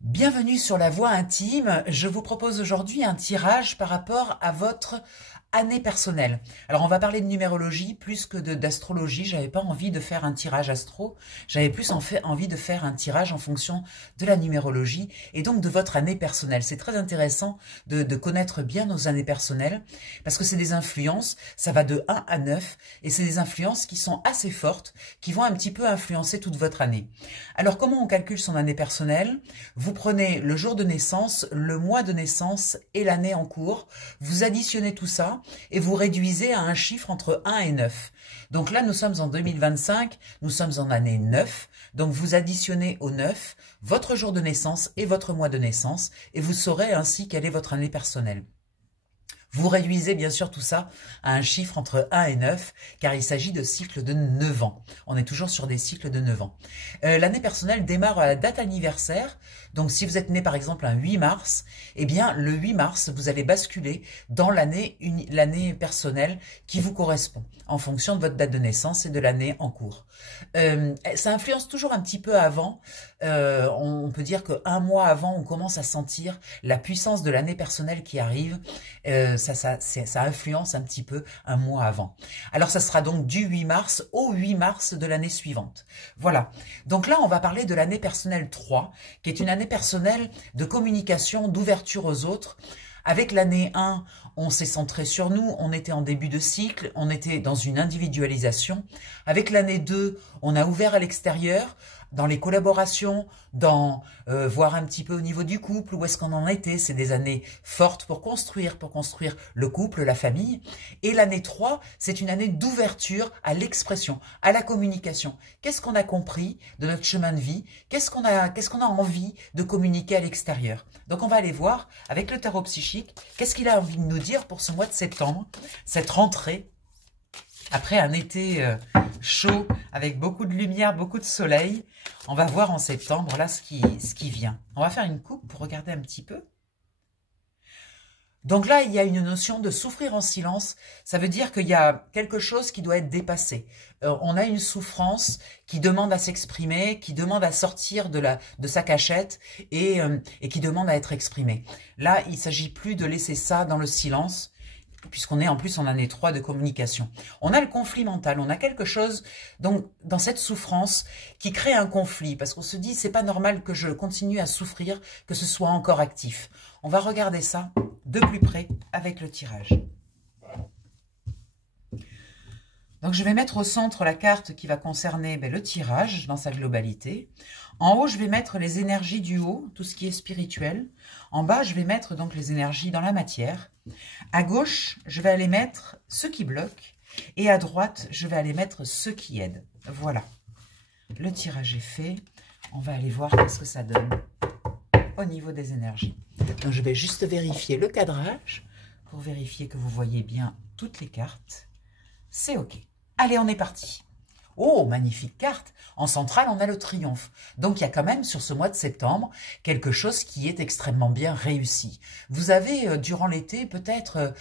Bienvenue sur la voie intime. Je vous propose aujourd'hui un tirage par rapport à votre année personnelle. Alors on va parler de numérologie plus que d'astrologie. J'avais pas envie de faire un tirage astro. J'avais plus envie de faire un tirage en fonction de la numérologie et donc de votre année personnelle. C'est très intéressant de connaître bien nos années personnelles parce que c'est des influences. Ça va de 1 à 9 et c'est des influences qui sont assez fortes, qui vont un petit peu influencer toute votre année. Alors comment on calcule son année personnelle? Vous prenez le jour de naissance, le mois de naissance et l'année en cours. Vous additionnez tout ça et vous réduisez à un chiffre entre 1 et 9. Donc là, nous sommes en 2025, nous sommes en année 9. Donc vous additionnez au 9 votre jour de naissance et votre mois de naissance et vous saurez ainsi quelle est votre année personnelle. Vous réduisez bien sûr tout ça à un chiffre entre 1 et 9, car il s'agit de cycles de 9 ans. On est toujours sur des cycles de 9 ans. L'année personnelle démarre à la date anniversaire. Donc si vous êtes né par exemple un 8 mars, eh bien le 8 mars, vous allez basculer dans l'année personnelle qui vous correspond, en fonction de votre date de naissance et de l'année en cours. Ça influence toujours un petit peu avant. On peut dire qu'un mois avant, on commence à sentir la puissance de l'année personnelle qui arrive. Ça influence un petit peu un mois avant. Alors ça sera donc du 8 mars au 8 mars de l'année suivante. Voilà. Donc là, on va parler de l'année personnelle 3, qui est une année personnelle de communication, d'ouverture aux autres. Avec l'année 1, on s'est centré sur nous, on était en début de cycle, on était dans une individualisation. Avec l'année 2, on a ouvert à l'extérieur, dans les collaborations, dans voir un petit peu au niveau du couple, où est-ce qu'on en était. C'est des années fortes pour construire le couple, la famille. Et l'année 3, c'est une année d'ouverture à l'expression, à la communication. Qu'est-ce qu'on a compris de notre chemin de vie? Qu'est-ce qu'on a envie de communiquer à l'extérieur? Donc on va aller voir avec le tarot psychique, qu'est-ce qu'il a envie de nous dire pour ce mois de septembre, cette rentrée, après un été chaud, avec beaucoup de lumière, beaucoup de soleil. On va voir en septembre, là, ce qui vient. On va faire une coupe pour regarder un petit peu. Donc là, il y a une notion de souffrir en silence. Ça veut dire qu'il y a quelque chose qui doit être dépassé. On a une souffrance qui demande à s'exprimer, qui demande à sortir de sa cachette et qui demande à être exprimée. Là, il ne s'agit plus de laisser ça dans le silence, puisqu'on est en plus en année 3 de communication. On a le conflit mental, on a quelque chose donc dans cette souffrance qui crée un conflit, parce qu'on se dit c'est pas normal que je continue à souffrir, que ce soit encore actif. On va regarder ça de plus près avec le tirage. Donc je vais mettre au centre la carte qui va concerner le tirage dans sa globalité. En haut, je vais mettre les énergies du haut, tout ce qui est spirituel. En bas, je vais mettre donc les énergies dans la matière. À gauche, je vais aller mettre ce qui bloque. Et à droite, je vais aller mettre ce qui aide. Voilà. Le tirage est fait. On va aller voir ce que ça donne au niveau des énergies. Donc je vais juste vérifier le cadrage pour vérifier que vous voyez bien toutes les cartes. C'est OK. Allez, on est parti. Oh, magnifique carte. En centrale, on a le triomphe. Donc, il y a quand même, sur ce mois de septembre, quelque chose qui est extrêmement bien réussi. Vous avez, durant l'été, peut-être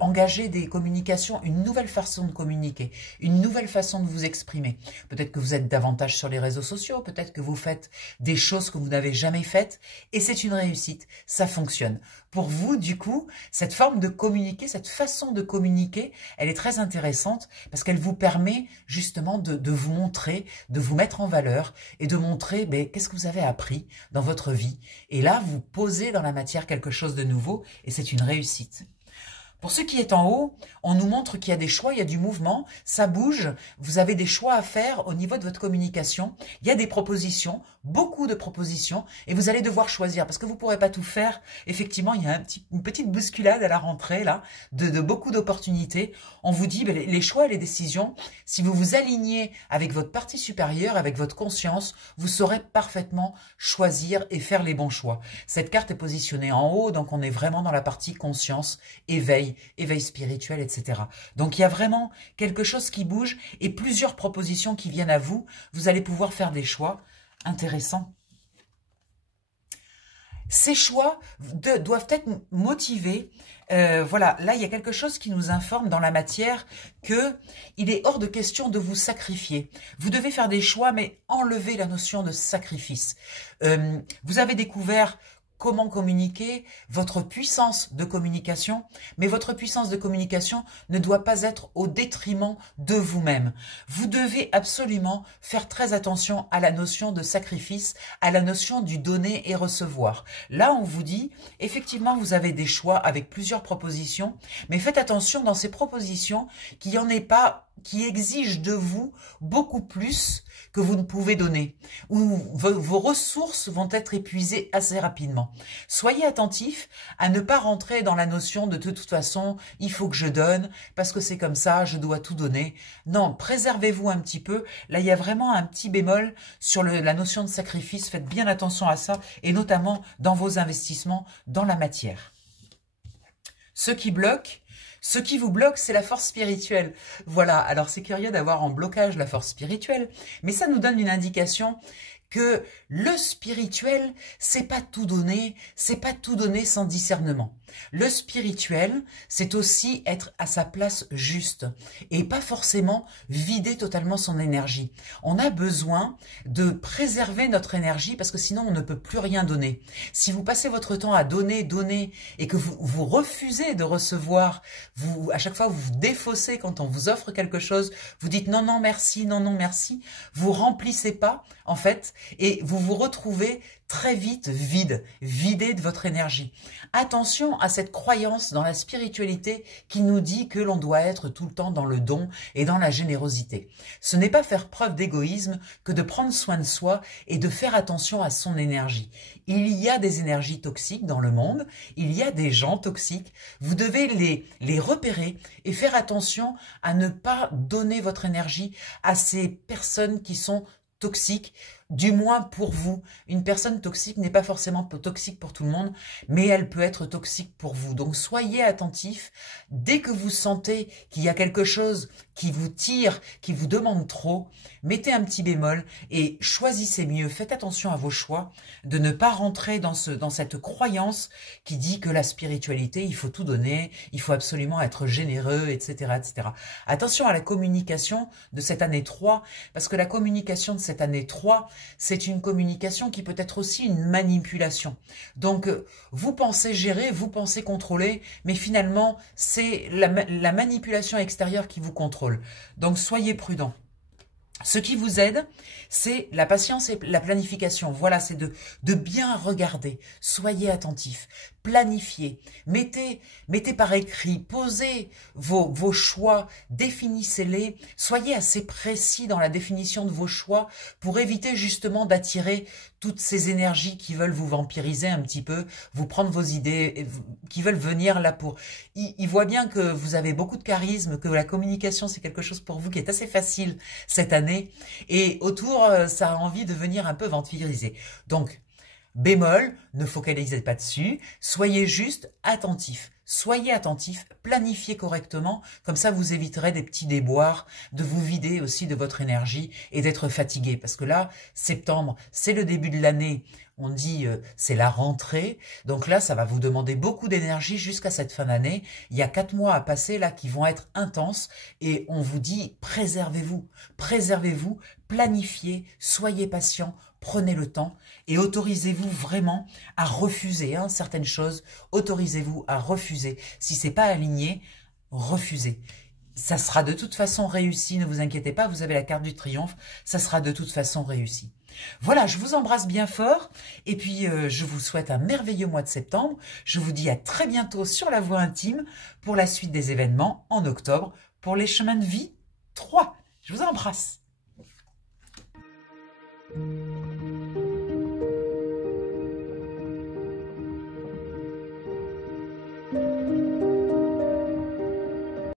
engagé des communications, une nouvelle façon de communiquer, une nouvelle façon de vous exprimer. Peut-être que vous êtes davantage sur les réseaux sociaux, peut-être que vous faites des choses que vous n'avez jamais faites, et c'est une réussite. Ça fonctionne. Pour vous, du coup, cette forme de communiquer, cette façon de communiquer, elle est très intéressante parce qu'elle vous permet justement de vous montrer, de vous mettre en valeur et de montrer qu'est-ce que vous avez appris dans votre vie. Et là, vous posez dans la matière quelque chose de nouveau et c'est une réussite. Pour ce qui est en haut, on nous montre qu'il y a des choix, il y a du mouvement, ça bouge, vous avez des choix à faire au niveau de votre communication, il y a des propositions, beaucoup de propositions, et vous allez devoir choisir, parce que vous ne pourrez pas tout faire. Effectivement, il y a une petite bousculade à la rentrée, là, de beaucoup d'opportunités. On vous dit, les choix et les décisions, si vous vous alignez avec votre partie supérieure, avec votre conscience, vous saurez parfaitement choisir et faire les bons choix. Cette carte est positionnée en haut, donc on est vraiment dans la partie conscience, éveil spirituel, etc. Donc il y a vraiment quelque chose qui bouge et plusieurs propositions qui viennent à vous. Vous allez pouvoir faire des choix intéressants. Ces choix doivent être motivés. Voilà, là, il y a quelque chose qui nous informe dans la matière que il est hors de question de vous sacrifier. Vous devez faire des choix, mais enlevez la notion de sacrifice. Vous avez découvert comment communiquer, votre puissance de communication, mais votre puissance de communication ne doit pas être au détriment de vous-même. Vous devez absolument faire très attention à la notion de sacrifice, à la notion du donner et recevoir. Là, on vous dit, effectivement, vous avez des choix avec plusieurs propositions, mais faites attention dans ces propositions qu'il n'y en ait pas qui exigent de vous beaucoup plus que vous ne pouvez donner, où vos ressources vont être épuisées assez rapidement. Soyez attentifs à ne pas rentrer dans la notion de toute façon, il faut que je donne, parce que c'est comme ça, je dois tout donner. Non, préservez-vous un petit peu. Là, il y a vraiment un petit bémol sur la notion de sacrifice. Faites bien attention à ça, et notamment dans vos investissements dans la matière. Ce qui vous bloque, c'est la force spirituelle. Voilà, alors c'est curieux d'avoir en blocage la force spirituelle, mais ça nous donne une indication que le spirituel, c'est pas tout donner sans discernement. Le spirituel, c'est aussi être à sa place juste et pas forcément vider totalement son énergie. On a besoin de préserver notre énergie parce que sinon on ne peut plus rien donner. Si vous passez votre temps à donner et que vous refusez de recevoir, à chaque fois vous vous défaussez quand on vous offre quelque chose, vous dites non, non, merci, non, non, merci, vous remplissez pas en fait et vous vous retrouvez très vite vidé de votre énergie. Attention à cette croyance dans la spiritualité qui nous dit que l'on doit être tout le temps dans le don et dans la générosité. Ce n'est pas faire preuve d'égoïsme que de prendre soin de soi et de faire attention à son énergie. Il y a des énergies toxiques dans le monde, il y a des gens toxiques, vous devez les repérer et faire attention à ne pas donner votre énergie à ces personnes qui sont toxique, du moins pour vous. Une personne toxique n'est pas forcément toxique pour tout le monde, mais elle peut être toxique pour vous. Donc soyez attentifs. Dès que vous sentez qu'il y a quelque chose qui vous tire, qui vous demande trop, mettez un petit bémol et choisissez mieux. Faites attention à vos choix, de ne pas rentrer dans cette croyance qui dit que la spiritualité, il faut tout donner, il faut absolument être généreux, etc., etc. Attention à la communication de cette année 3, parce que la communication de cette année 3, c'est une communication qui peut être aussi une manipulation. Donc, vous pensez gérer, vous pensez contrôler, mais finalement, c'est la manipulation extérieure qui vous contrôle. Donc, soyez prudents. Ce qui vous aide, c'est la patience et la planification. Voilà, c'est de bien regarder. Soyez attentifs, planifiez, mettez par écrit, posez vos choix, définissez-les. Soyez assez précis dans la définition de vos choix pour éviter justement d'attirer toutes ces énergies qui veulent vous vampiriser un petit peu, vous prendre vos idées, qui veulent venir là pour... Ils voient bien que vous avez beaucoup de charisme, que la communication c'est quelque chose pour vous qui est assez facile cette année, et autour ça a envie de venir un peu vampiriser. Donc, bémol, ne focalisez pas dessus, soyez juste attentifs. Soyez attentifs, planifiez correctement, comme ça vous éviterez des petits déboires, de vous vider aussi de votre énergie et d'être fatigué. Parce que là, septembre, c'est le début de l'année, on dit c'est la rentrée, donc là ça va vous demander beaucoup d'énergie jusqu'à cette fin d'année. Il y a 4 mois à passer là qui vont être intenses et on vous dit préservez-vous, préservez-vous, planifiez, soyez patient, prenez le temps et autorisez-vous vraiment à refuser certaines choses, autorisez-vous à refuser. Si c'est pas aligné, refusez. Ça sera de toute façon réussi, ne vous inquiétez pas, vous avez la carte du triomphe, ça sera de toute façon réussi. Voilà, je vous embrasse bien fort et puis je vous souhaite un merveilleux mois de septembre. Je vous dis à très bientôt sur La Voix Intime pour la suite des événements en octobre pour les chemins de vie 3. Je vous embrasse.